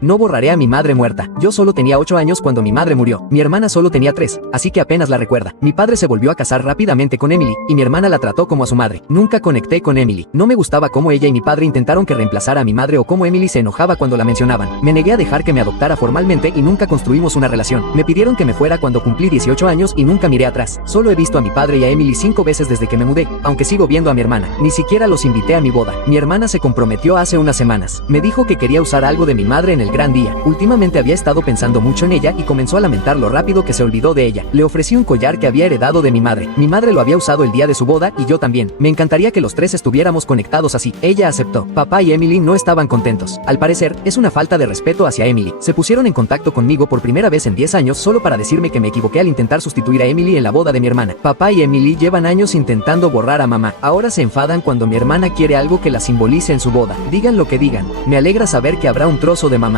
No borraré a mi madre muerta. Yo solo tenía 8 años cuando mi madre murió. Mi hermana solo tenía 3, así que apenas la recuerda. Mi padre se volvió a casar rápidamente con Emily, y mi hermana la trató como a su madre. Nunca conecté con Emily. No me gustaba cómo ella y mi padre intentaron que reemplazara a mi madre o cómo Emily se enojaba cuando la mencionaban. Me negué a dejar que me adoptara formalmente y nunca construimos una relación. Me pidieron que me fuera cuando cumplí 18 años y nunca miré atrás. Solo he visto a mi padre y a Emily 5 veces desde que me mudé, aunque sigo viendo a mi hermana. Ni siquiera los invité a mi boda. Mi hermana se comprometió hace unas semanas. Me dijo que quería usar algo de mi madre en el gran día. Últimamente había estado pensando mucho en ella y comenzó a lamentar lo rápido que se olvidó de ella. Le ofrecí un collar que había heredado de mi madre. Mi madre lo había usado el día de su boda y yo también. Me encantaría que los tres estuviéramos conectados así. Ella aceptó. Papá y Emily no estaban contentos. Al parecer, es una falta de respeto hacia Emily. Se pusieron en contacto conmigo por primera vez en 10 años solo para decirme que me equivoqué al intentar sustituir a Emily en la boda de mi hermana. Papá y Emily llevan años intentando borrar a mamá. Ahora se enfadan cuando mi hermana quiere algo que la simbolice en su boda. Digan lo que digan. Me alegra saber que habrá un trozo de mamá